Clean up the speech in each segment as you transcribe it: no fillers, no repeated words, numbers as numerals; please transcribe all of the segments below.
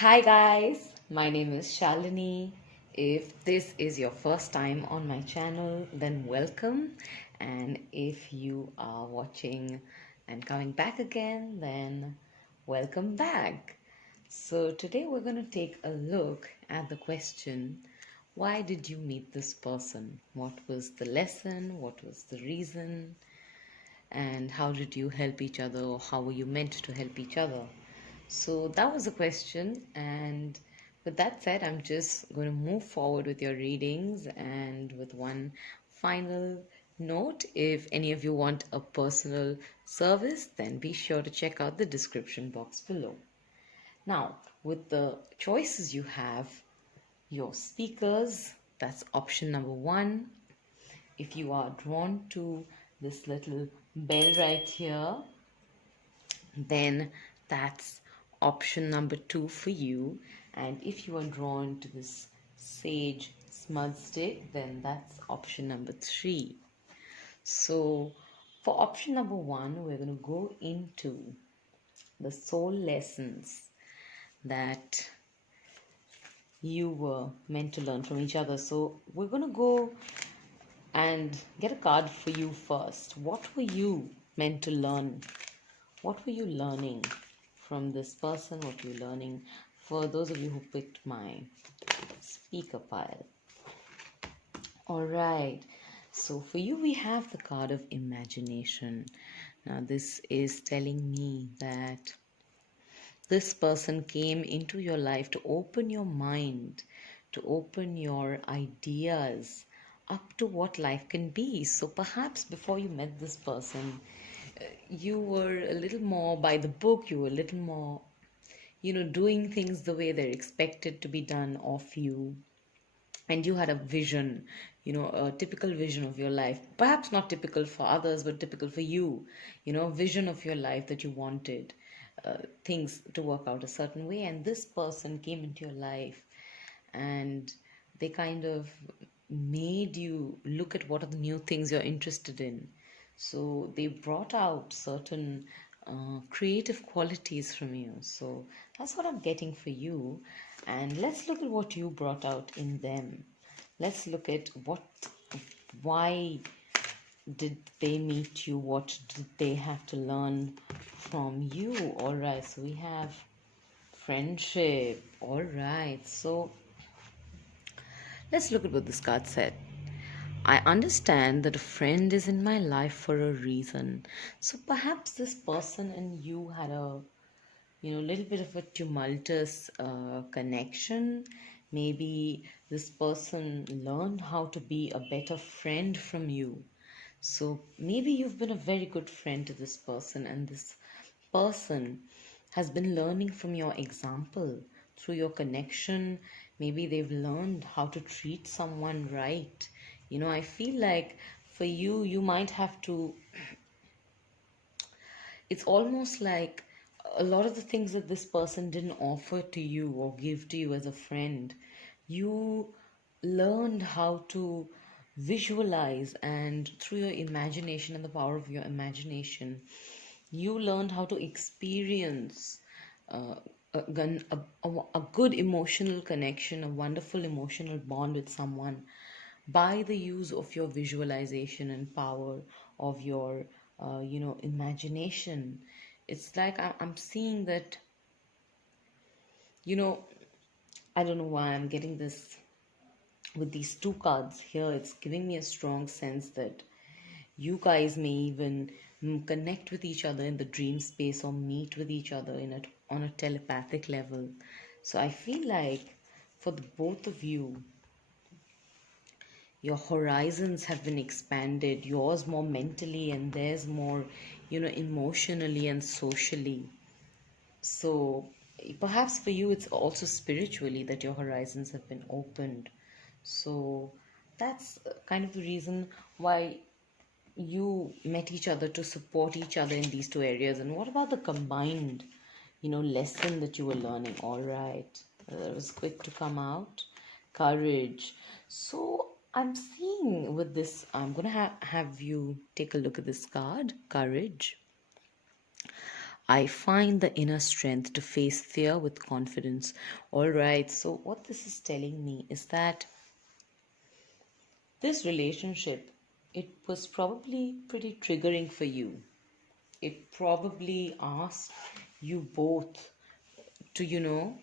Hi guys, my name is Shalini. If this is your first time on my channel, then welcome. And if you are watching and coming back again, then welcome back. So today we're going to take a look at the question, why did you meet this person? What was the lesson? What was the reason? And how did you help each other, or how were you meant to help each other? So that was the question. And with that said, I'm just going to move forward with your readings and with one final note. If any of you want a personal service, then be sure to check out the description box below. Now, with the choices you have, your speakers, that's option number one. If you are drawn to this little bell right here, then that's option number two for you. And if you are drawn to this sage smudge stick, then that's option number three. So for option number one, we're going to go into the soul lessons that you were meant to learn from each other. So we're going to go and get a card for you first. What were you meant to learn? What were you learning from this person? What were you learning? For those of you who picked my speaker pile. All right. So for you, we have the card of imagination. Now, this is telling me that this person came into your life to open your mind, to open your ideas up to what life can be. So perhaps before you met this person, you were a little more by the book, you were a little more, doing things the way they're expected to be done of you. And you had a vision, a typical vision of your life, perhaps not typical for others, but typical for you, a vision of your life that you wanted things to work out a certain way. And this person came into your life and they kind of made you look at what are the new things you're interested in. So they brought out certain creative qualities from you. So that's what I'm getting for you. And let's look at what you brought out in them. Let's look at why did they meet you? What did they have to learn from you? All right, so we have friendship. All right, so let's look at what this card said. I understand that a friend is in my life for a reason. So perhaps this person and you had a little bit of a tumultuous connection. Maybe this person learned how to be a better friend from you. So maybe you've been a very good friend to this person, and this person has been learning from your example through your connection. Maybe they've learned how to treat someone right. I feel like for you, you might have to, it's almost like a lot of the things that this person didn't offer to you or give to you as a friend, you learned how to visualize, and through your imagination and the power of your imagination, you learned how to experience uh, a good emotional connection, a wonderful emotional bond with someone by the use of your visualization and power of your imagination. It's like I'm seeing that, you know I don't know why I'm getting this with these two cards here. It's giving me a strong sense that you guys may even connect with each other in the dream space, or meet with each other on a telepathic level. So I feel like for the both of you, your horizons have been expanded, yours more mentally and theirs more emotionally and socially. So perhaps for you it's also spiritually that your horizons have been opened. So that's kind of the reason why you met each other, to support each other in these two areas. And what about the combined lesson that you were learning? All right, that was quick to come out. Courage. So I'm seeing with this, I'm gonna have you take a look at this card, courage. I find the inner strength to face fear with confidence. All right, so what this is telling me is that this relationship, it was probably pretty triggering for you. It probably asked you both to,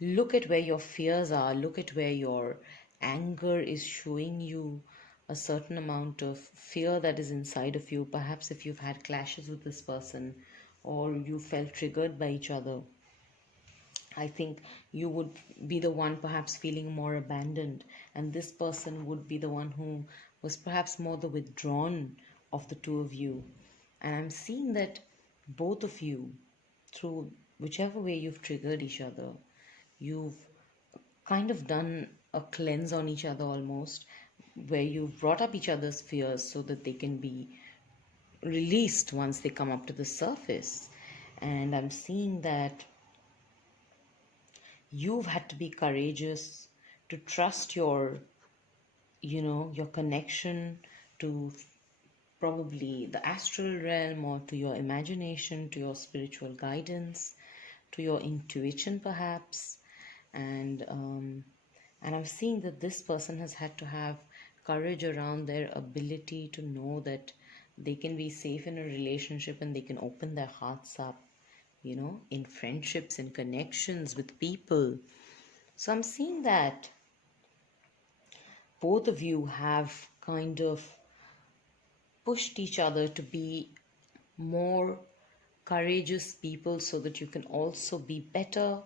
look at where your fears are, look at where your anger is showing you a certain amount of fear that is inside of you. Perhaps if you've had clashes with this person or you felt triggered by each other, I think you would be the one perhaps feeling more abandoned, and this person would be the one who was perhaps more the withdrawn of the two of you. And I'm seeing that both of you, through whichever way you've triggered each other, you've kind of done a cleanse on each other almost, where you've brought up each other's fears so that they can be released once they come up to the surface. And I'm seeing that you've had to be courageous to trust your connection to probably the astral realm, or to your imagination, to your spiritual guidance, to your intuition perhaps. And I'm seeing that this person has had to have courage around their ability to know that they can be safe in a relationship and they can open their hearts up, in friendships and connections with people. So I'm seeing that both of you have kind of pushed each other to be more courageous people so that you can also be better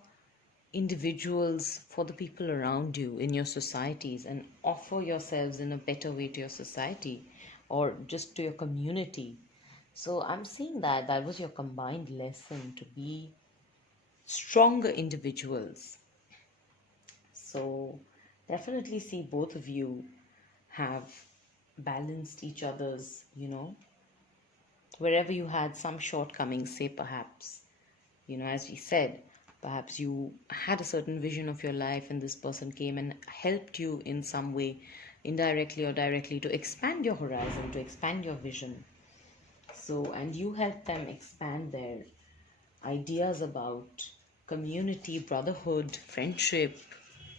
individuals for the people around you in your societies, and offer yourselves in a better way to your society or just to your community. So I'm seeing that that was your combined lesson to be stronger individuals. So definitely see both of you have balanced each other's, wherever you had some shortcomings, say perhaps, as we said, perhaps you had a certain vision of your life and this person came and helped you in some way, indirectly or directly, to expand your horizon, to expand your vision. So, and you helped them expand their ideas about community, brotherhood, friendship,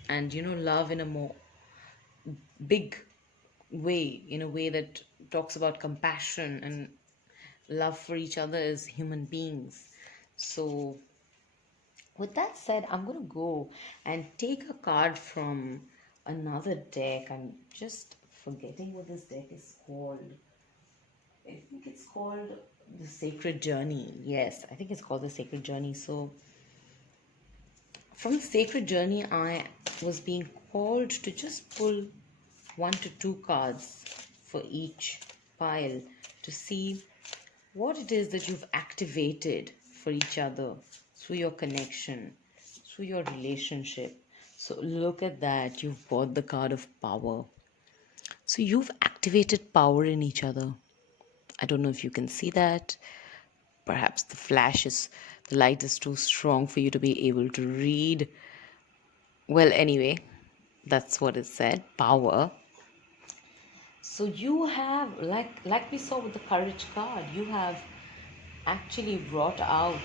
and love in a more big way, in a way that talks about compassion and love for each other as human beings. So with that said, I'm going to go and take a card from another deck. I'm just forgetting what this deck is called. I think it's called the Sacred Journey. Yes, I think it's called the Sacred Journey. So from the Sacred Journey, I was being called to just pull 1 to 2 cards for each pile to see what it is that you've activated for each other through your connection, through your relationship. So look at that. You've got the card of power. So you've activated power in each other. I don't know if you can see that. Perhaps the light is too strong for you to be able to read. Well, anyway, that's what it said, power. So you have, like we saw with the courage card, you have actually brought out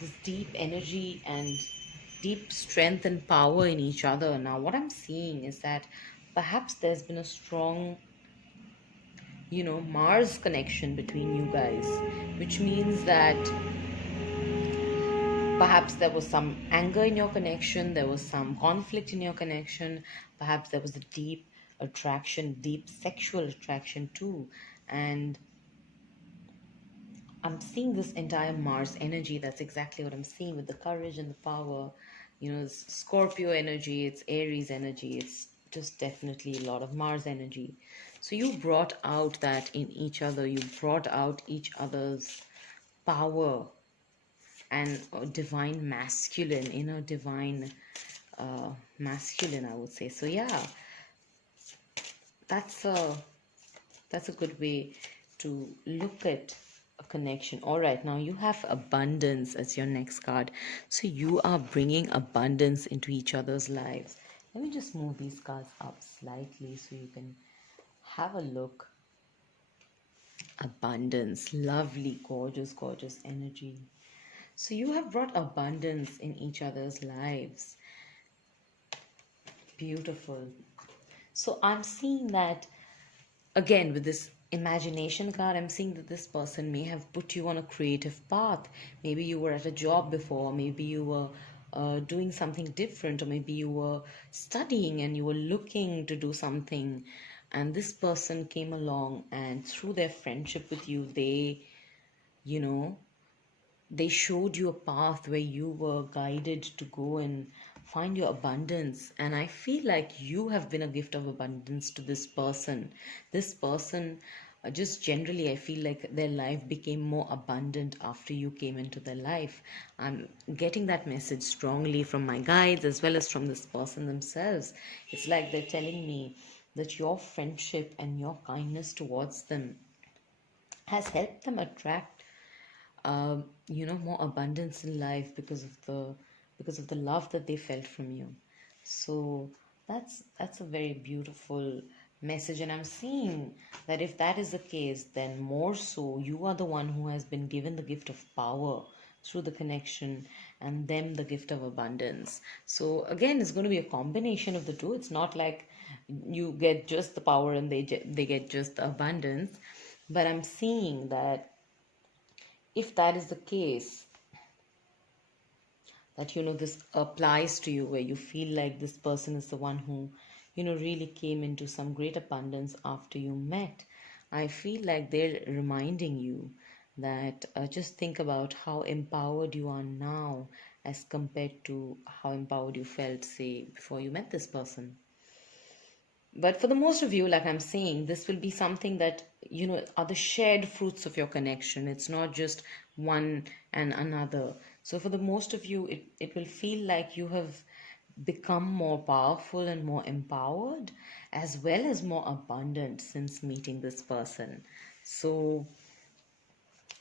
this deep energy and deep strength and power in each other. Now, what I'm seeing is that perhaps there's been a strong, Mars connection between you guys, which means that perhaps there was some anger in your connection, there was some conflict in your connection, perhaps there was a deep attraction, deep sexual attraction too. And I'm seeing this entire Mars energy. That's exactly what I'm seeing with the courage and the power. It's Scorpio energy, it's Aries energy, it's just definitely a lot of Mars energy. So you brought out that in each other. You brought out each other's power and divine masculine, divine masculine, I would say. So yeah, that's a that's a good way to look at a connection. All right, now you have abundance as your next card. So you are bringing abundance into each other's lives. Let me just move these cards up slightly so you can have a look. Abundance, lovely, gorgeous, gorgeous energy. So you have brought abundance in each other's lives. Beautiful. So I'm seeing that again with this imagination card. I'm seeing that this person may have put you on a creative path. Maybe you were at a job before, maybe you were doing something different, or maybe you were studying and you were looking to do something, and this person came along, and through their friendship with you, you know they showed you a path where you were guided to go and find your abundance. And I feel like you have been a gift of abundance to this person. This person, just generally, I feel like their life became more abundant after you came into their life. I'm getting that message strongly from my guides as well as from this person themselves. It's like they're telling me that your friendship and your kindness towards them has helped them attract more abundance in life because of the love that they felt from you. So that's a very beautiful message, and I'm seeing that if that is the case, then more so you are the one who has been given the gift of power through the connection, and them the gift of abundance. So again, it's going to be a combination of the two. It's not like you get just the power and they get just the abundance, but I'm seeing that if that is the case, that this applies to you, where you feel like this person is the one who really came into some great abundance after you met. I feel like they're reminding you that just think about how empowered you are now as compared to how empowered you felt, say, before you met this person. But for the most of you, like I'm saying, this will be something that are the shared fruits of your connection. It's not just one and another. So for the most of you, it will feel like you have become more powerful and more empowered, as well as more abundant since meeting this person. So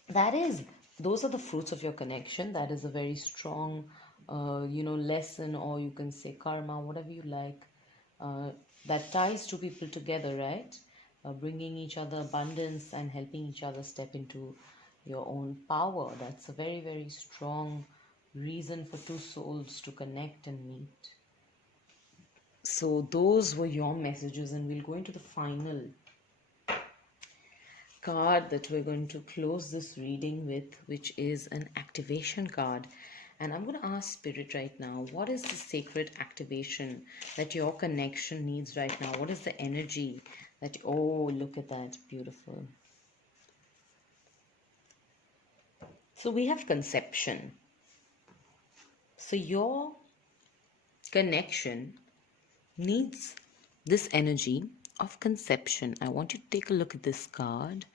that is those are the fruits of your connection. That is a very strong lesson, or you can say karma, whatever you like, uh, that ties two people together, right? Bringing each other abundance and helping each other step into your own power. That's a very, very strong reason for two souls to connect and meet. So those were your messages, and we'll go into the final card that we're going to close this reading with, which is an activation card. And I'm going to ask Spirit right now, what is the sacred activation that your connection needs right now? What is the energy that, oh, look at that, beautiful. So we have conception. So your connection needs this energy of conception. I want you to take a look at this card,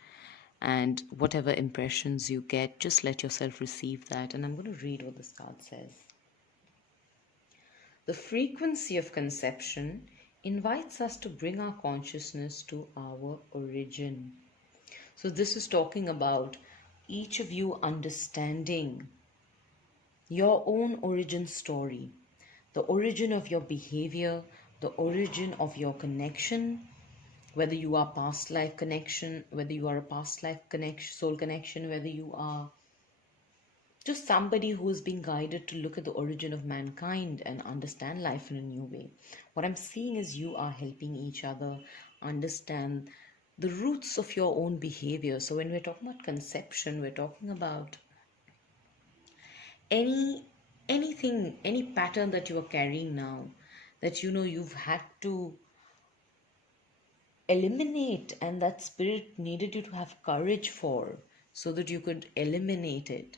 and whatever impressions you get, just let yourself receive that. And I'm going to read what this card says. The frequency of conception invites us to bring our consciousness to our origin. So this is talking about each of you understanding your own origin story, the origin of your behavior, the origin of your connection, whether you are past life connection, whether you are a past life connection, soul connection, whether you are just somebody who is being guided to look at the origin of mankind and understand life in a new way. What I'm seeing is you are helping each other understand the roots of your own behavior. So when we're talking about conception, we're talking about any pattern that you are carrying now, that you've had to eliminate, and that spirit needed you to have courage for, so that you could eliminate it.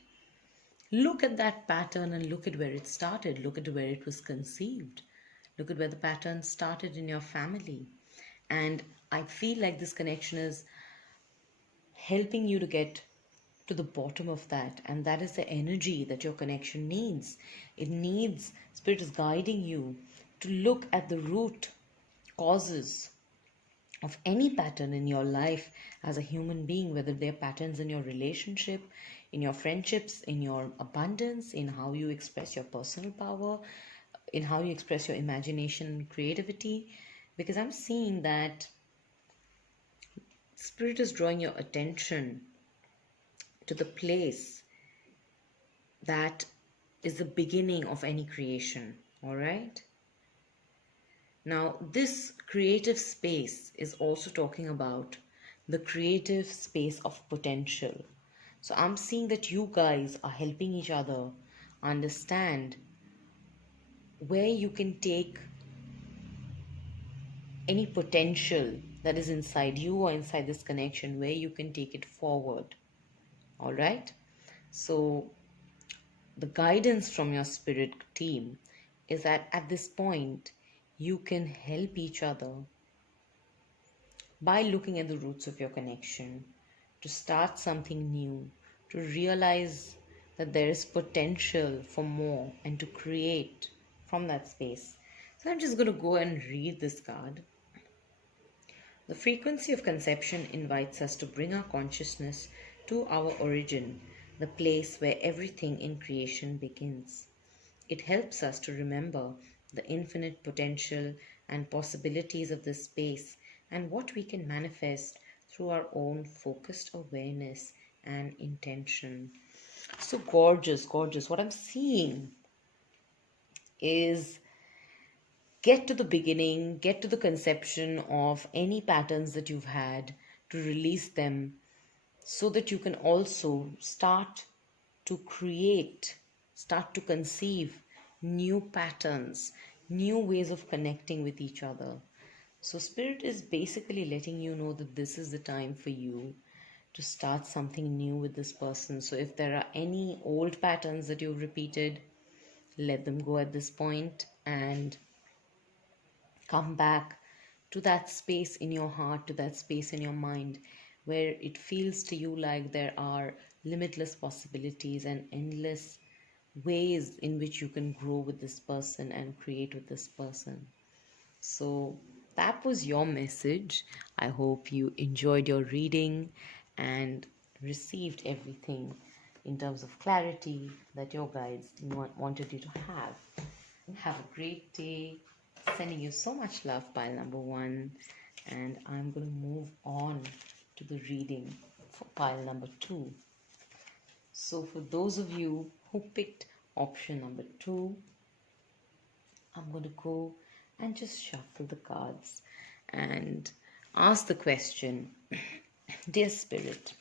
Look at that pattern and look at where it started. Look at where it was conceived. Look at where the pattern started in your family. And I feel like this connection is helping you to get to the bottom of that. And that is the energy that your connection needs. It needs, Spirit is guiding you to look at the root causes of any pattern in your life as a human being, whether they're patterns in your relationship, in your friendships, in your abundance, in how you express your personal power, in how you express your imagination and creativity. Because I'm seeing that Spirit is drawing your attention to the place that is the beginning of any creation. All right. Now, this creative space is also talking about the creative space of potential. So, I'm seeing that you guys are helping each other understand where you can take any potential that is inside you or inside this connection, where you can take it forward. All right. So, the guidance from your spirit team is that at this point, you can help each other by looking at the roots of your connection to start something new, to realize that there is potential for more and to create from that space. So I'm just going to go and read this card. The frequency of conception invites us to bring our consciousness to our origin, the place where everything in creation begins. It helps us to remember the infinite potential and possibilities of this space and what we can manifest through our own focused awareness and intention. So gorgeous, gorgeous. What I'm seeing is get to the beginning, get to the conception of any patterns that you've had, to release them so that you can also start to create, start to conceive new patterns, new ways of connecting with each other. So, Spirit is basically letting you know that this is the time for you to start something new with this person. So, if there are any old patterns that you've repeated, let them go at this point and come back to that space in your heart, to that space in your mind where it feels to you like there are limitless possibilities and endless ways in which you can grow with this person and create with this person. So that was your message. I hope you enjoyed your reading and received everything in terms of clarity that your guides wanted you to have. Have a great day. Sending you so much love, pile number 1. And I'm going to move on to the reading for pile number 2. So for those of you who picked option number 2, I'm going to go and just shuffle the cards and ask the question, Dear Spirit,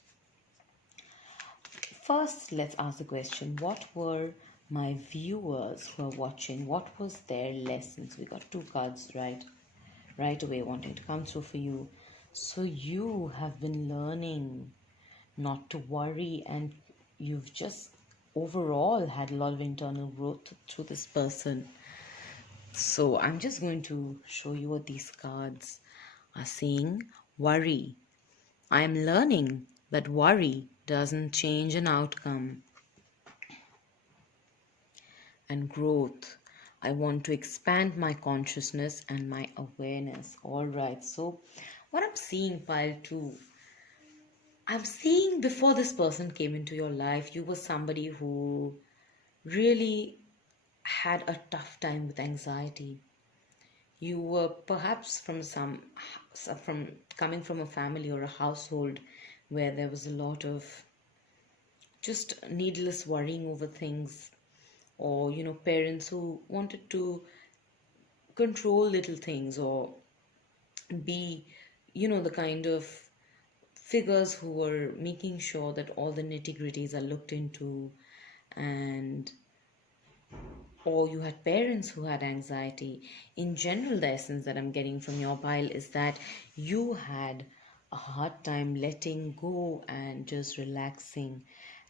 first let's ask the question, what were my viewers who are watching, what was their lessons? We got 2 cards right away wanting to come through for you. So you have been learning not to worry, and you've just overall had a lot of internal growth through this person. So I'm just going to show you what these cards are saying. Worry. I'm learning that worry doesn't change an outcome. And growth. I want to expand my consciousness and my awareness. All right. So what I'm seeing, pile 2, I'm seeing before this person came into your life, you were somebody who really had a tough time with anxiety. You were perhaps from coming from a family or a household where there was a lot of just needless worrying over things, or parents who wanted to control little things, or be the kind of figures who were making sure that all the nitty-gritties are looked into, and or you had parents who had anxiety. In general, the essence that I'm getting from your pile is that you had a hard time letting go and just relaxing,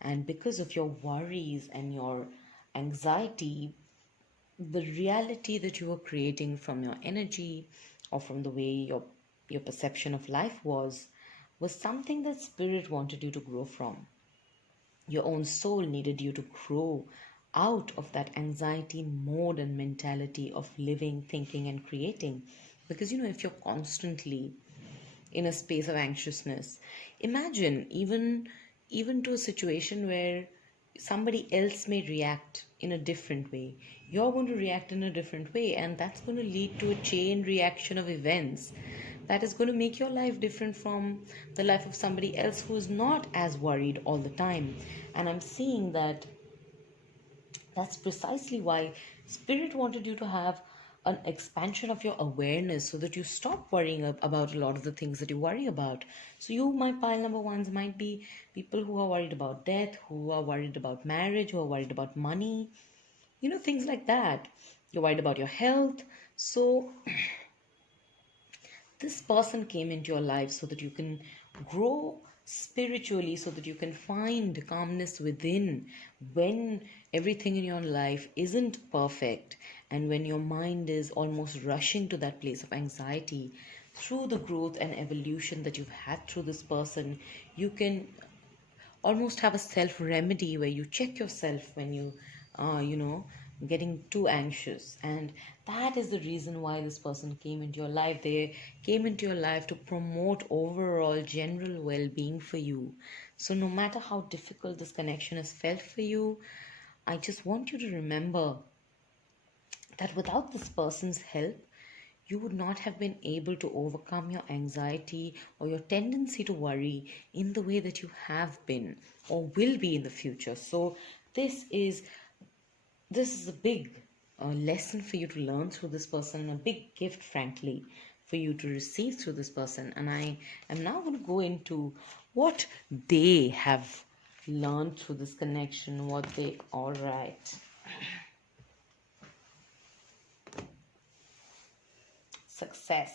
and because of your worries and your anxiety, the reality that you were creating from your energy or from the way your perception of life was something that spirit wanted you to grow from. Your own soul needed you to grow out of that anxiety mode and mentality of living, thinking, and creating. Because if you're constantly in a space of anxiousness, imagine even to a situation where somebody else may react in a different way, you're going to react in a different way, and that's going to lead to a chain reaction of events that is going to make your life different from the life of somebody else who is not as worried all the time. And I'm seeing that that's precisely why Spirit wanted you to have an expansion of your awareness so that you stop worrying about a lot of the things that you worry about. So, you, my pile number ones, might be people who are worried about death, who are worried about marriage, who are worried about money, things like that. You're worried about your health. So, this person came into your life so that you can grow spiritually, so that you can find calmness within when everything in your life isn't perfect, and when your mind is almost rushing to that place of anxiety. Through the growth and evolution that you've had through this person, you can almost have a self remedy where you check yourself when you are, getting too anxious. And that is the reason why this person came into your life. They came into your life to promote overall general well being for you. So, no matter how difficult this connection has felt for you, I just want you to remember that without this person's help, you would not have been able to overcome your anxiety or your tendency to worry in the way that you have been or will be in the future. So this is a big lesson for you to learn through this person, and a big gift, frankly, for you to receive through this person. And I am now going to go into what they have learned through this connection. All right. Success.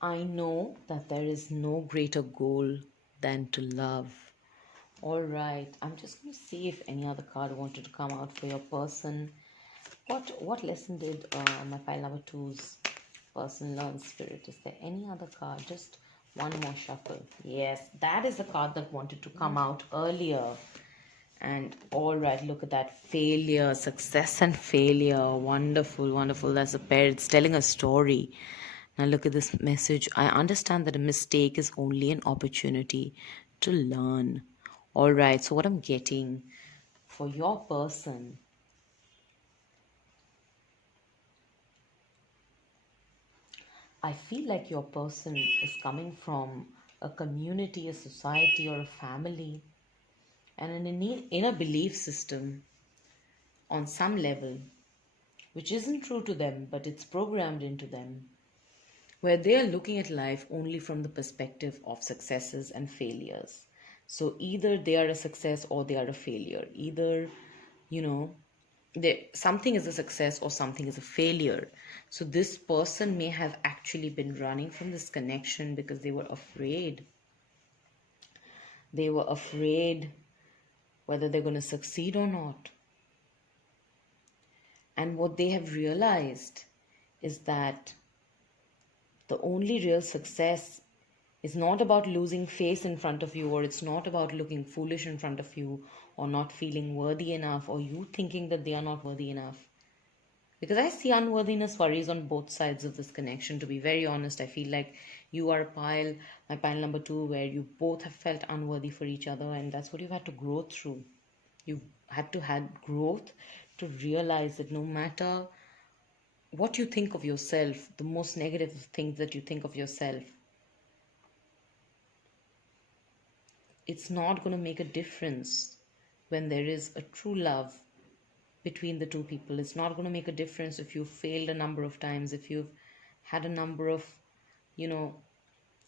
I know that there is no greater goal than to love. All right, I'm just going to see if any other card wanted to come out for your person. What lesson did my pile number two's person learn, Spirit? Is there any other card? Just one more shuffle. Yes, that is the card that wanted to come out earlier. And all right, look at that. Failure, success and failure. Wonderful, wonderful. That's a pair. It's telling a story. Now look at this message. I understand that a mistake is only an opportunity to learn. All right, so what I'm getting for your person, I feel like your person is coming from a community, a society, or a family, and an inner belief system on some level, which isn't true to them, but it's programmed into them, where they are looking at life only from the perspective of successes and failures. So either they are a success or they are a failure. Either, you know, something is a success or something is a failure. So this person may have actually been running from this connection because they were afraid. They were afraid whether they're going to succeed or not. And what they have realized is that the only real success is not about losing face in front of you, or it's not about looking foolish in front of you, or not feeling worthy enough, or you thinking that they are not worthy enough. Because I see unworthiness worries on both sides of this connection. To be very honest, I feel like you are my pile number two, where you both have felt unworthy for each other, and that's what you've had to grow through. You've had to have growth to realize that no matter what you think of yourself, the most negative things that you think of yourself, it's not going to make a difference when there is a true love between the two people. It's not going to make a difference if you've failed a number of times, if you've had a number of,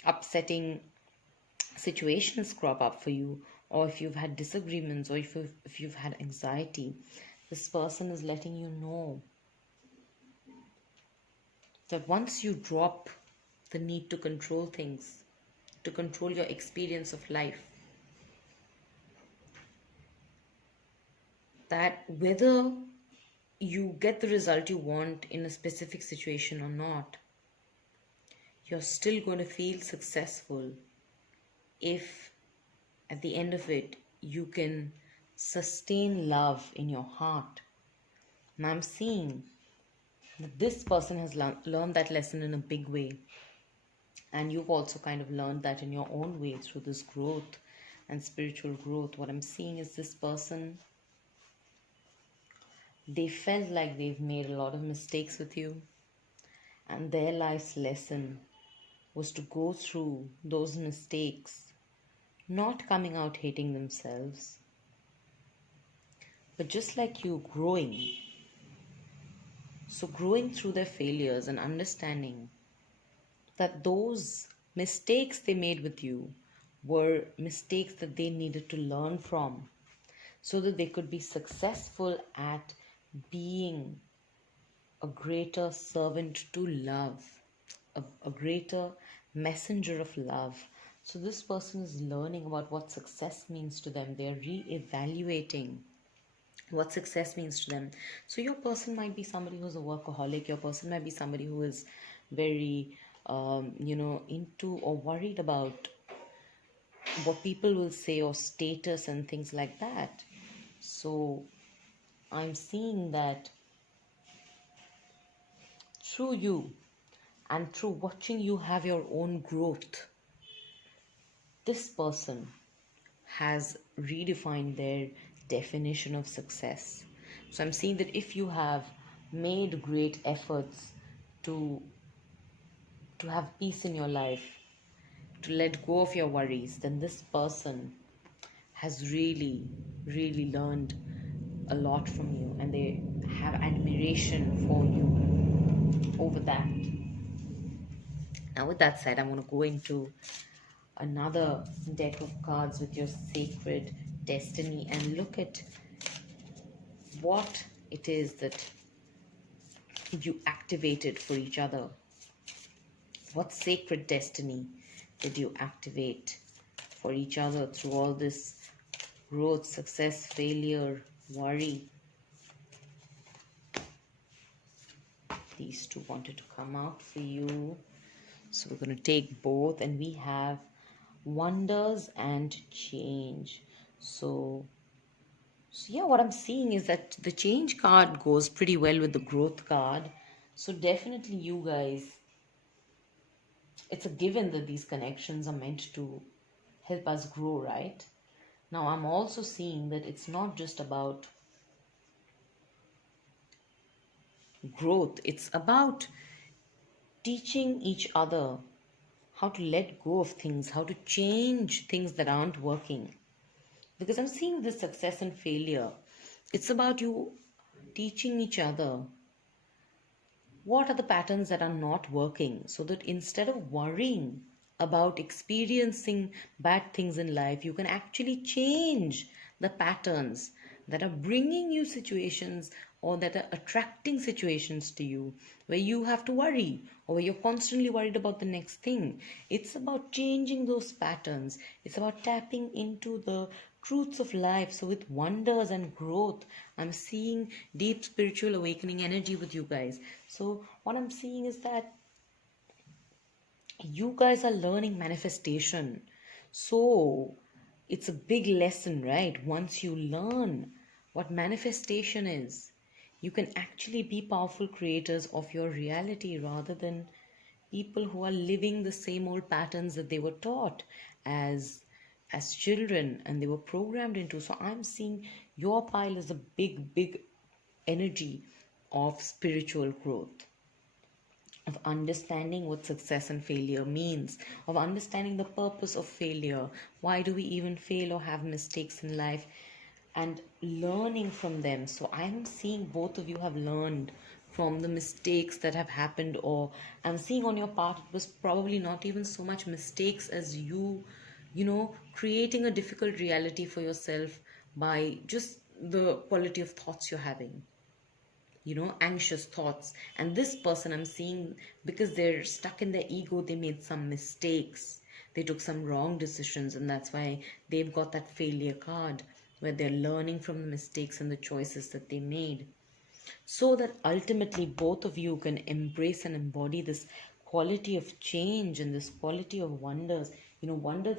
upsetting situations crop up for you, or if you've had disagreements, or if you've had anxiety. This person is letting you know that once you drop the need to control things, to control your experience of life, that whether you get the result you want in a specific situation or not, you're still going to feel successful if at the end of it you can sustain love in your heart. And I'm seeing that this person has learned that lesson in a big way, and you've also kind of learned that in your own way through this growth and spiritual growth. What I'm seeing is this person, they felt like they've made a lot of mistakes with you, and their life's lesson was to go through those mistakes, not coming out hating themselves, but just like you, growing. So, growing through their failures and understanding that those mistakes they made with you were mistakes that they needed to learn from so that they could be successful at being a greater servant to love, a greater messenger of love. So, this person is learning about what success means to them. They are re evaluating what success means to them. So, your person might be somebody who's a workaholic, your person might be somebody who is very, into or worried about what people will say or status and things like that. So, I'm seeing that through you and through watching you have your own growth, this person has redefined their definition of success. So I'm seeing that if you have made great efforts to have peace in your life, to let go of your worries, then this person has really, really learned a lot from you, and they have admiration for you over that. Now, with that said, I'm going to go into another deck of cards with your sacred destiny and look at what it is that you activated for each other. What sacred destiny did you activate for each other through all this growth, success, failure, worry? These two wanted to come out for you. So we're going to take both, and we have wonders and change. So yeah, what I'm seeing is that the change card goes pretty well with the growth card. So definitely you guys, it's a given that these connections are meant to help us grow, right? Now I'm also seeing that it's not just about growth, it's about teaching each other how to let go of things, how to change things that aren't working. Because I'm seeing this success and failure. It's about you teaching each other what are the patterns that are not working, so that instead of worrying about experiencing bad things in life, you can actually change the patterns that are bringing you situations or that are attracting situations to you where you have to worry or where you're constantly worried about the next thing. It's about changing those patterns. It's about tapping into the truths of life. So, with wonders and growth, I'm seeing deep spiritual awakening energy with you guys. So, what I'm seeing is that you guys are learning manifestation. So, it's a big lesson, right? Once you learn what manifestation is, you can actually be powerful creators of your reality rather than people who are living the same old patterns that they were taught as children and they were programmed into. So I'm seeing your pile is a big energy of spiritual growth, of understanding what success and failure means, of understanding the purpose of failure. Why do we even fail or have mistakes in life? And learning from them. So I'm seeing both of you have learned from the mistakes that have happened, or I'm seeing on your part it was probably not even so much mistakes as you creating a difficult reality for yourself by just the quality of thoughts you're having, anxious thoughts. And this person I'm seeing, because they're stuck in their ego, they made some mistakes, they took some wrong decisions, and that's why they've got that failure card where they're learning from the mistakes and the choices that they made, so that ultimately both of you can embrace and embody this quality of change and this quality of wonders. Wonder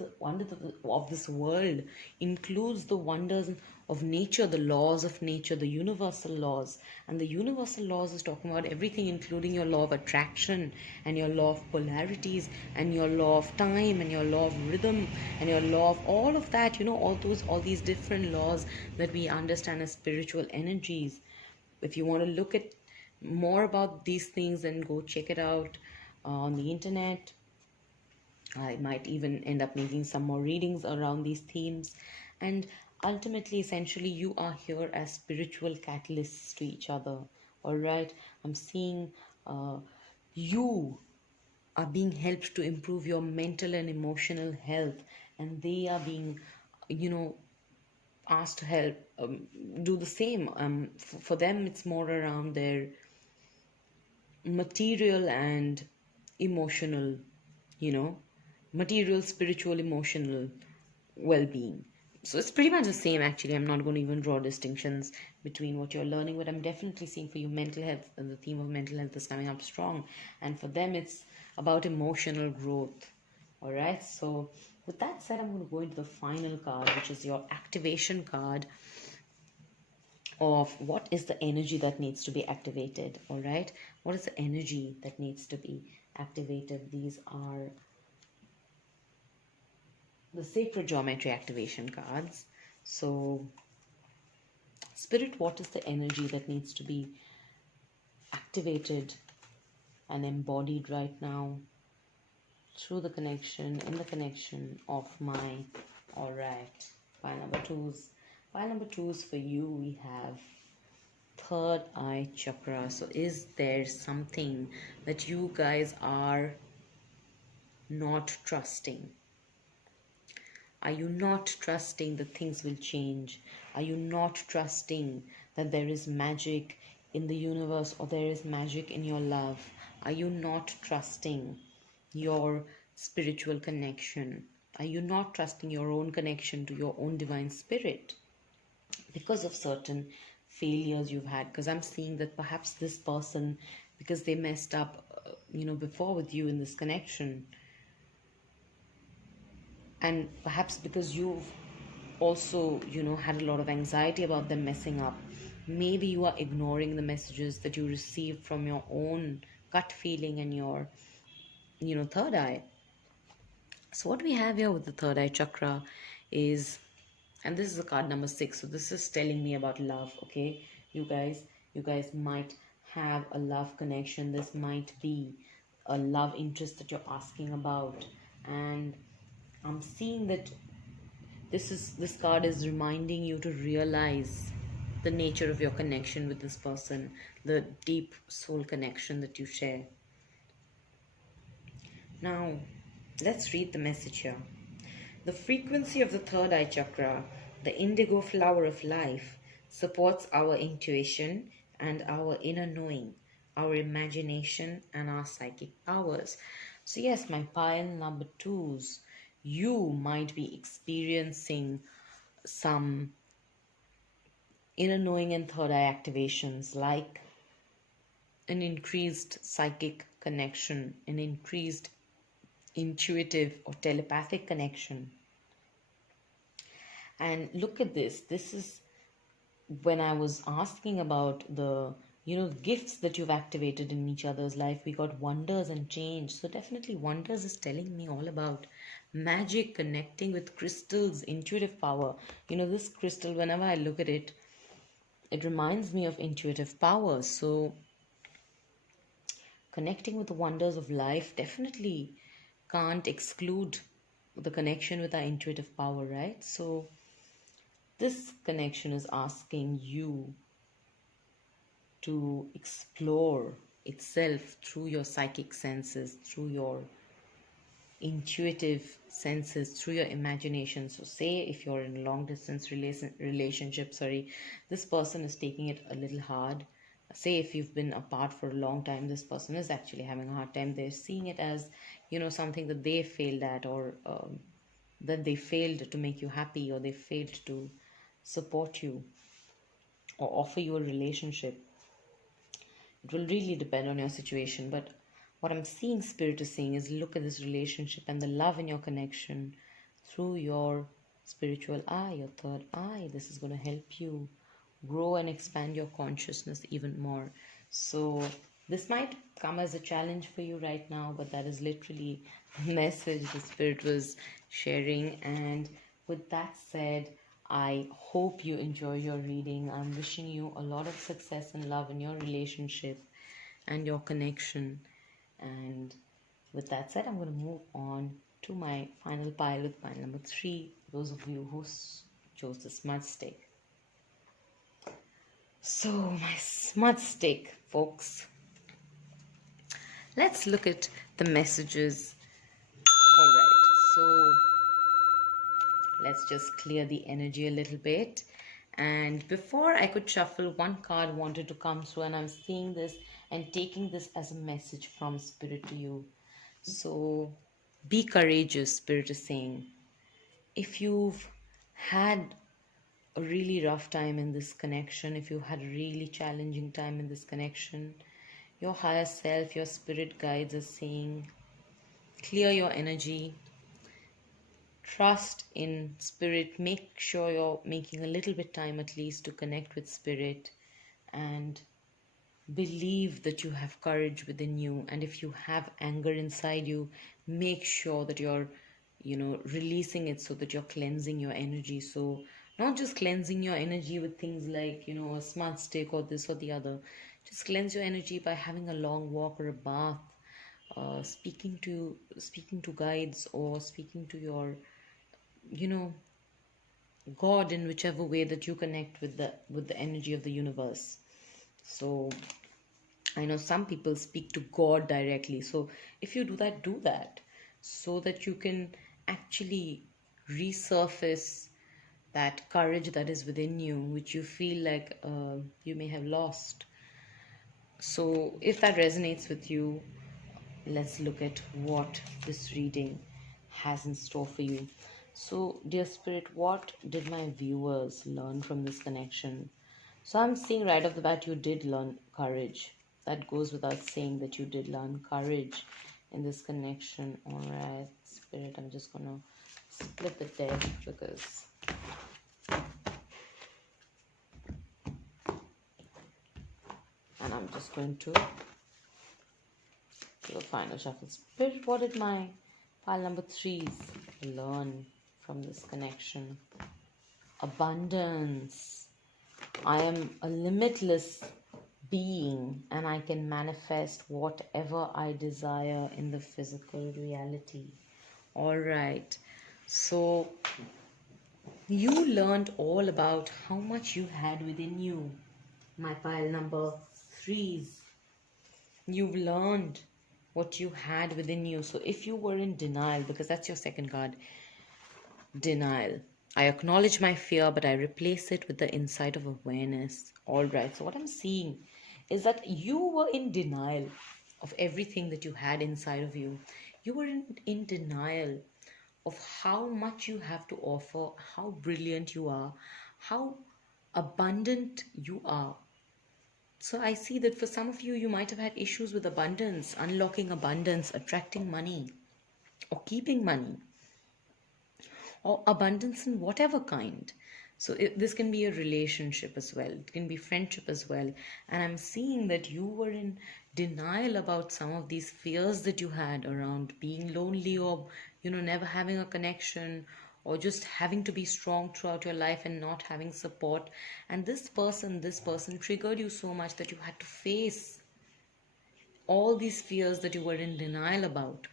of this world includes the wonders of nature, the laws of nature, the universal laws. And the universal laws is talking about everything, including your law of attraction and your law of polarities and your law of time and your law of rhythm and your law of all of that, all these different laws that we understand as spiritual energies. If you want to look at more about these things, then go check it out on the internet. I might even end up making some more readings around these themes. And ultimately, essentially, you are here as spiritual catalysts to each other. All right. I'm seeing you are being helped to improve your mental and emotional health, and they are being, you know, asked to help do the same. For them, it's more around their material and emotional, you know, material, spiritual, emotional well-being. So it's pretty much the same actually. I'm not going to even draw distinctions between what you're learning, but I'm definitely seeing for you mental health, and the theme of mental health is coming up strong. And for them, it's about emotional growth. All right. So with that said, I'm going to go into the final card, which is your activation card of what is the energy that needs to be activated. All right, what is the energy that needs to be activated? These are the sacred geometry activation cards. So spirit, what is the energy that needs to be activated and embodied right now through the connection, in the connection of my, all right, pile number twos. Pile number twos for you, we have third eye chakra. So is there something that you guys are not trusting? Are you not trusting that things will change? Are you not trusting that there is magic in the universe, or there is magic in your love? Are you not trusting your spiritual connection? Are you not trusting your own connection to your own divine spirit because of certain failures you've had? Because I'm seeing that perhaps this person, because they messed up before with you in this connection, and perhaps because you've also had a lot of anxiety about them messing up, maybe you are ignoring the messages that you received from your own gut feeling and your third eye. So what we have here with the third eye chakra is, and this is a card number 6, so this is telling me about love. Okay, you guys might have a love connection. This might be a love interest that you're asking about, and I'm seeing that this card is reminding you to realize the nature of your connection with this person, the deep soul connection that you share. Now, let's read the message here. The frequency of the third eye chakra, the indigo flower of life, supports our intuition and our inner knowing, our imagination and our psychic powers. So yes, my pile number twos, you might be experiencing some inner knowing and third eye activations, like an increased psychic connection, an increased intuitive or telepathic connection. And look at this. This is when I was asking about the gifts that you've activated in each other's life. We got wonders and change. So definitely wonders is telling me all about magic, connecting with crystals, intuitive power. This crystal, whenever I look at it, it reminds me of intuitive power. So connecting with the wonders of life definitely can't exclude the connection with our intuitive power, right? So this connection is asking you to explore itself through your psychic senses, through your intuitive senses, through your imagination. So say if you're in a long distance relationship, this person is taking it a little hard. Say if you've been apart for a long time, this person is actually having a hard time. They're seeing it as something that they failed at, or that they failed to make you happy, or they failed to support you or offer you a relationship. It will really depend on your situation, but what I'm seeing spirit is saying is, look at this relationship and the love in your connection through your spiritual eye, your third eye. This is going to help you grow and expand your consciousness even more. So this might come as a challenge for you right now, but that is literally the message the spirit was sharing. And with that said, I hope you enjoy your reading. I'm wishing you a lot of success and love in your relationship. and your connection. And with that said, I'm going to move on to my final pile with pile number 3, those of you who chose the smudge stick. So, my smudge stick, folks. Let's look at the messages. Alright, so let's just clear the energy a little bit. And before I could shuffle, one card wanted to come through, and I'm seeing this and taking this as a message from Spirit to you. So be courageous, Spirit is saying. If you've had a really rough time in this connection, if you had a really challenging time in this connection, your higher self, your spirit guides are saying, clear your energy, trust in spirit, make sure you're making a little bit time at least to connect with spirit, and believe that you have courage within you. And if you have anger inside you, make sure that you're releasing it, so that you're cleansing your energy. So not just cleansing your energy with things like a smart stick or this or the other. Just cleanse your energy by having a long walk or a bath, speaking to guides, or speaking to your God, in whichever way that you connect with the energy of the universe. So I know some people speak to God directly. So if you do that, so that you can actually resurface that courage that is within you, which you feel like you may have lost. So if that resonates with you, let's look at what this reading has in store for you. So, dear Spirit, what did my viewers learn from this connection? So, I'm seeing right off the bat you did learn courage. That goes without saying that you did learn courage in this connection. Alright, Spirit, I'm just gonna split the deck because and I'm just going to do the final shuffle. Spirit, what did my pile number 3s learn from this connection? Abundance. I am a limitless being, and I can manifest whatever I desire in the physical reality. All right. So you learned all about how much you had within you, my pile number 3s. You've learned what you had within you. So if you were in denial, because that's your second card, denial. I acknowledge my fear, but I replace it with the insight of awareness. All right. So what I'm seeing is that you were in denial of everything that you had inside of you. You were in denial of how much you have to offer, how brilliant you are, how abundant you are. So I see that for some of you, you might have had issues with abundance, unlocking abundance, attracting money, or keeping money, or abundance in whatever kind. So this can be a relationship as well. It can be friendship as well. And I'm seeing that you were in denial about some of these fears that you had around being lonely, or, never having a connection, or just having to be strong throughout your life and not having support. And this person triggered you so much that you had to face all these fears that you were in denial about,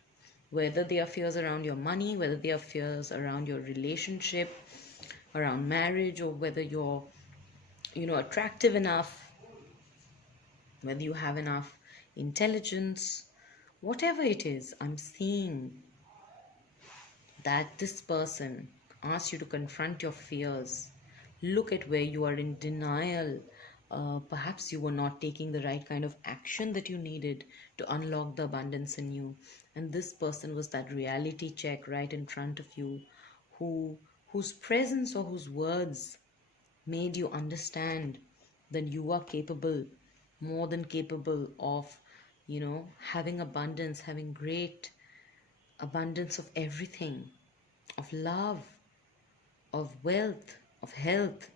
whether they are fears around your money, whether they are fears around your relationship, around marriage, or whether you're attractive enough, whether you have enough intelligence, whatever it is. I'm seeing that this person asks you to confront your fears. Look at where you are in denial. Perhaps you were not taking the right kind of action that you needed to unlock the abundance in you. And this person was that reality check right in front of you, whose presence or whose words made you understand that you are capable, more than capable of, having abundance, having great abundance of everything, of love, of wealth, of health.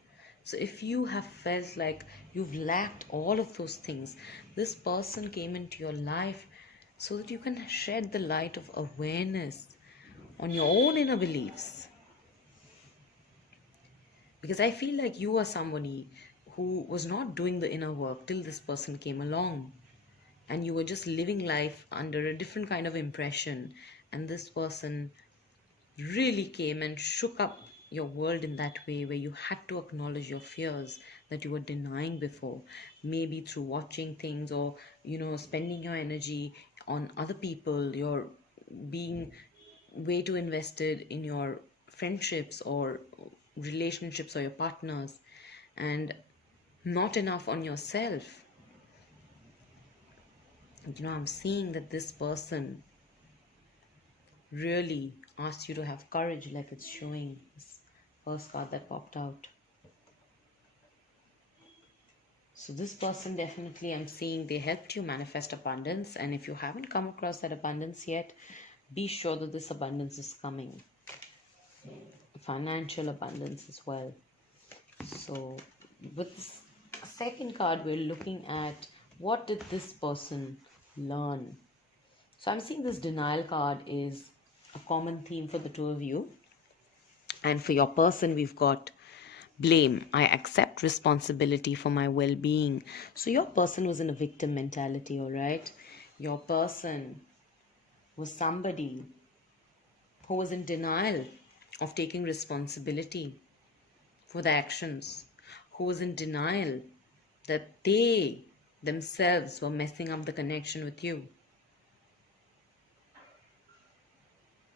So if you have felt like you've lacked all of those things, this person came into your life so that you can shed the light of awareness on your own inner beliefs. Because I feel like you are somebody who was not doing the inner work till this person came along. and you were just living life under a different kind of impression, and this person really came and shook up your world in that way, where you had to acknowledge your fears that you were denying before, maybe through watching things, or spending your energy on other people, you're being way too invested in your friendships or relationships or your partners, and not enough on yourself. I'm seeing that this person really asked you to have courage, like it's showing this first card that popped out. So this person, definitely I'm seeing they helped you manifest abundance, and if you haven't come across that abundance yet, be sure that this abundance is coming. Financial abundance as well. So with this second card, we're looking at what did this person learn. So I'm seeing this denial card is a common theme for the two of you. And for your person, we've got blame. I accept responsibility for my well-being. So your person was in a victim mentality, all right? Your person was somebody who was in denial of taking responsibility for their actions, who was in denial that they themselves were messing up the connection with you.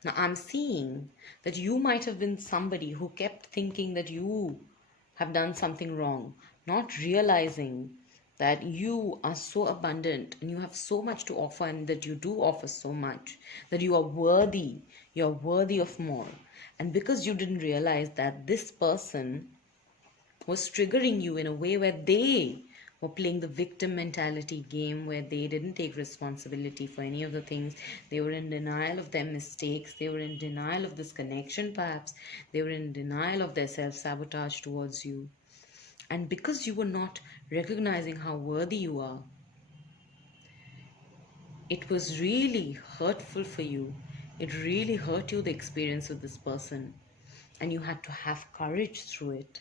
Now, I'm seeing that you might have been somebody who kept thinking that you have done something wrong, not realizing that you are so abundant and you have so much to offer, and that you do offer so much, that you are worthy, you're worthy of more. And because you didn't realize that, this person was triggering you in a way where they were playing the victim mentality game, where they didn't take responsibility for any of the things. They were in denial of their mistakes. They were in denial of this connection, perhaps. They were in denial of their self-sabotage towards you. And because you were not recognizing how worthy you are, it was really hurtful for you. It really hurt you, the experience with this person. And you had to have courage through it.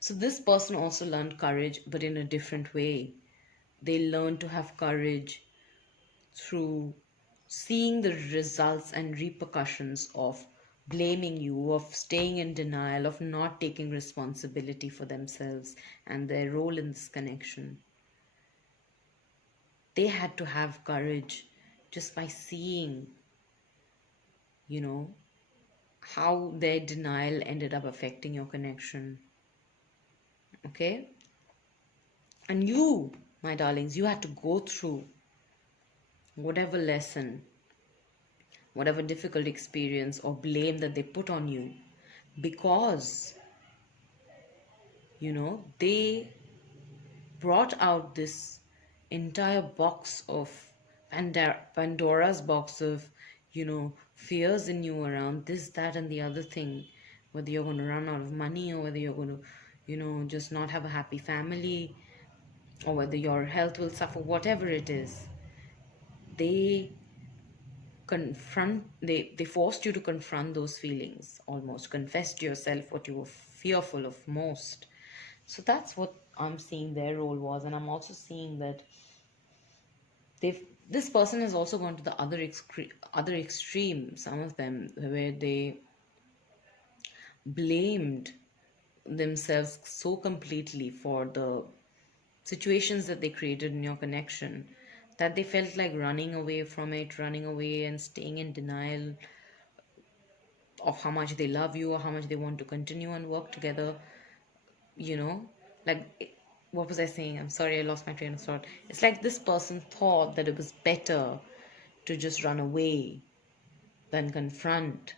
So this person also learned courage, but in a different way. They learned to have courage through seeing the results and repercussions of blaming you, of staying in denial, of not taking responsibility for themselves and their role in this connection. They had to have courage just by seeing, how their denial ended up affecting your connection. Okay? And you, my darlings, you had to go through whatever lesson, whatever difficult experience or blame that they put on you, because, they brought out this entire box of Pandora's box of, fears in you around this, that, and the other thing. Whether you're going to run out of money, or whether you're going to, just not have a happy family, or whether your health will suffer, whatever it is. They forced you to confront those feelings, almost confess to yourself what you were fearful of most. So that's what I'm seeing their role was. And I'm also seeing that this person has also gone to the other extreme, some of them, where they blamed themselves so completely for the situations that they created in your connection, that they felt like running away from it, running away and staying in denial of how much they love you or how much they want to continue and work together. Like, what was I saying? I'm sorry, I lost my train of thought. It's like this person thought that it was better to just run away than confront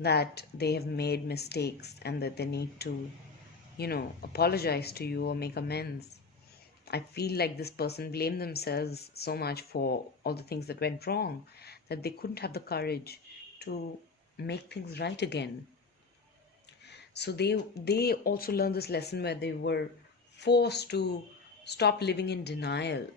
that they have made mistakes and that they need to, apologize to you or make amends. I feel like this person blamed themselves so much for all the things that went wrong that they couldn't have the courage to make things right again. So they also learned this lesson where they were forced to stop living in denial.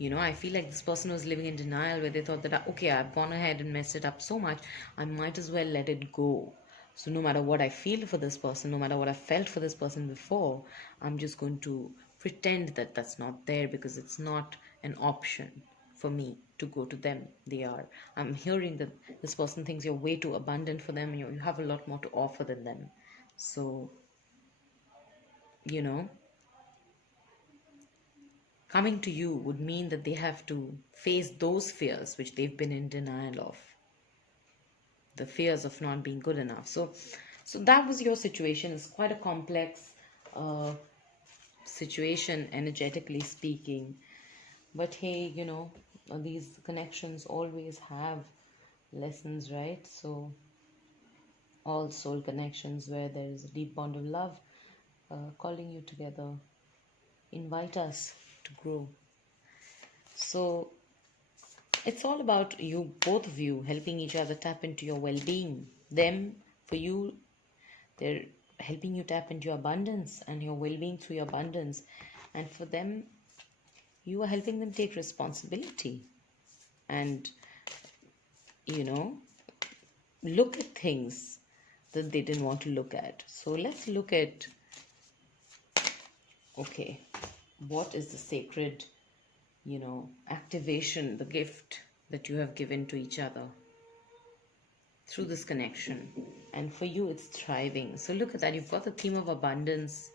I feel like this person was living in denial, where they thought that, okay, I've gone ahead and messed it up so much, I might as well let it go. So no matter what I feel for this person, no matter what I felt for this person before, I'm just going to pretend that that's not there, because it's not an option for me to go to them. I'm hearing that this person thinks you're way too abundant for them, and you have a lot more to offer than them. So, you know, coming to you would mean that they have to face those fears which they've been in denial of, the fears of not being good enough. So that was your situation. It's quite a complex uh, situation, energetically speaking. But hey, these connections always have lessons, right? So all soul connections where there is a deep bond of love calling you together invite us to grow. So it's all about you, both of you, helping each other tap into your well-being. Them, for you, they're helping you tap into your abundance and your well-being through your abundance. And for them, you are helping them take responsibility and, you know, look at things that they didn't want to look at. So let's look at, okay, what is the sacred, activation, the gift that you have given to each other through this connection. And for you, it's thriving. So look at that. You've got the theme of abundance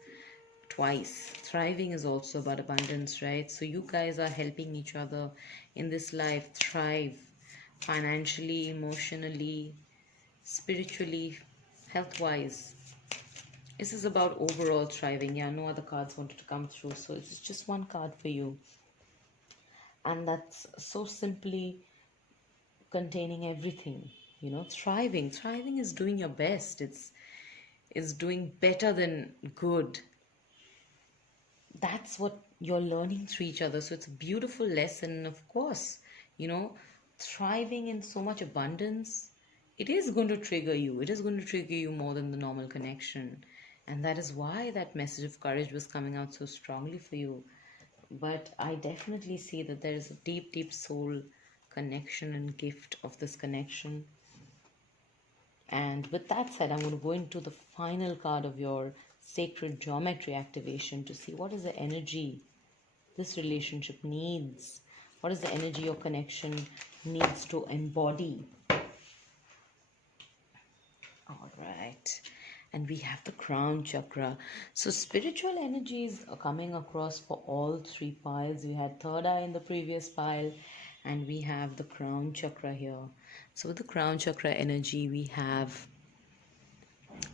twice. Thriving is also about abundance, right? So you guys are helping each other in this life thrive financially, emotionally, spiritually, health wise. This is about overall thriving. Yeah, no other cards wanted to come through, so it's just one card for you. And that's so simply containing everything. Thriving is doing your best. It's doing better than good. That's what you're learning through each other. So it's a beautiful lesson. Of course, thriving in so much abundance, it is going to trigger you. It is going to trigger you more than the normal connection. And that is why that message of courage was coming out so strongly for you. But I definitely see that there is a deep, deep soul connection and gift of this connection. And with that said, I'm going to go into the final card of your sacred geometry activation to see what is the energy this relationship needs. What is the energy your connection needs to embody? All right. And we have the crown chakra. So spiritual energies are coming across for all three piles. We had third eye in the previous pile, and we have the crown chakra here. So with the crown chakra energy, we have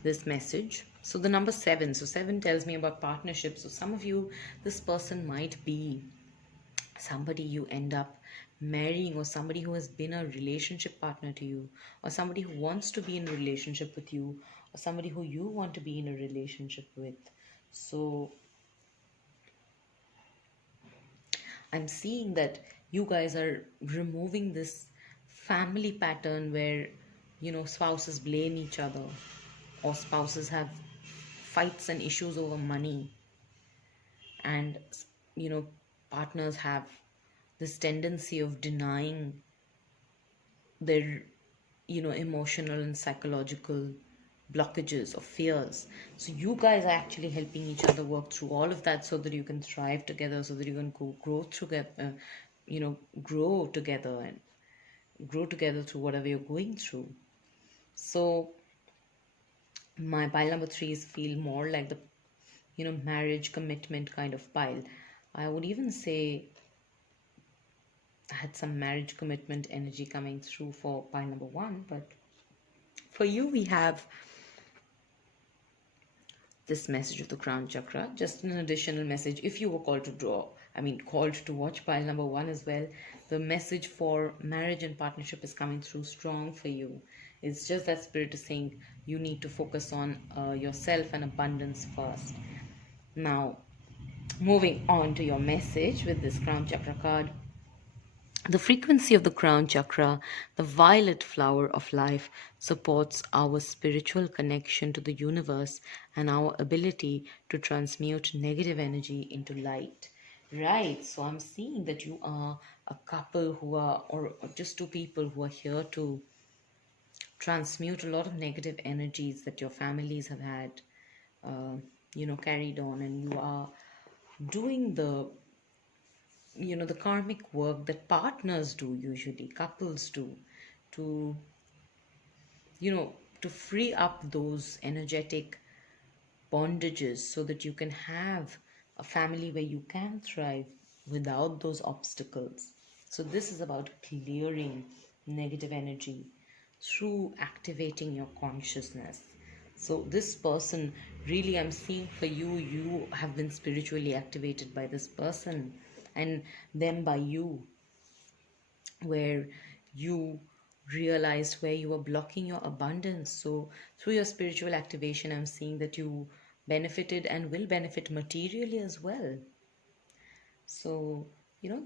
this message. So the number 7. So 7 tells me about partnerships. So some of you, this person might be somebody you end up marrying, or somebody who has been a relationship partner to you, or somebody who wants to be in a relationship with you, or somebody who you want to be in a relationship with. So I'm seeing that you guys are removing this family pattern where spouses blame each other, or spouses have fights and issues over money, and partners have this tendency of denying their emotional and psychological blockages or fears. So you guys are actually helping each other work through all of that, so that you can thrive together, so that you can grow together, grow together and grow together through whatever you're going through. So my pile number 3s feel more like the marriage commitment kind of pile. I would even say I had some marriage commitment energy coming through for pile number 1, but for you we have this message of the crown chakra, just an additional message. If you were called to watch pile number 1 as well, the message for marriage and partnership is coming through strong for you. It's just that spirit is saying you need to focus on yourself and abundance first. Now, moving on to your message with this crown chakra card. The frequency of the crown chakra, the violet flower of life, supports our spiritual connection to the universe and our ability to transmute negative energy into light. Right, so I'm seeing that you are a couple who are, or just two people who are here to transmute a lot of negative energies that your families have had, carried on, and you are doing the karmic work that partners do, usually couples do, to you know to free up those energetic bondages so that you can have a family where you can thrive without those obstacles. So this is about clearing negative energy through activating your consciousness. So this person, really, I'm seeing for you, you have been spiritually activated by this person and them by you, where you realized where you were blocking your abundance. So, through your spiritual activation, I'm seeing that you benefited and will benefit materially as well. So,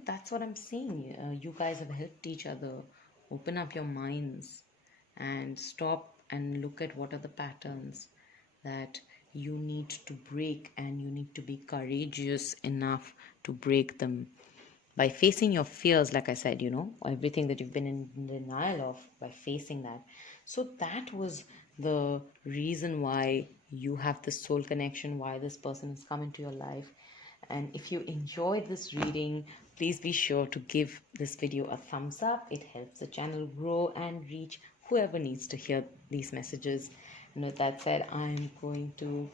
that's what I'm seeing. You guys have helped each other open up your minds and stop and look at what are the patterns that you need to break, and you need to be courageous enough to break them by facing your fears. Like I said, everything that you've been in denial of, by facing that. So that was the reason why you have this soul connection, why this person has come into your life. And if you enjoyed this reading, please be sure to give this video a thumbs up. It helps the channel grow and reach whoever needs to hear these messages. And with that said, I'm going to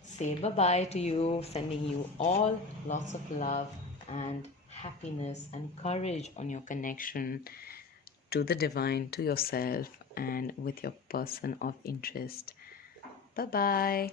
say bye bye to you, sending you all lots of love and happiness and courage on your connection to the divine, to yourself, and with your person of interest. Bye bye.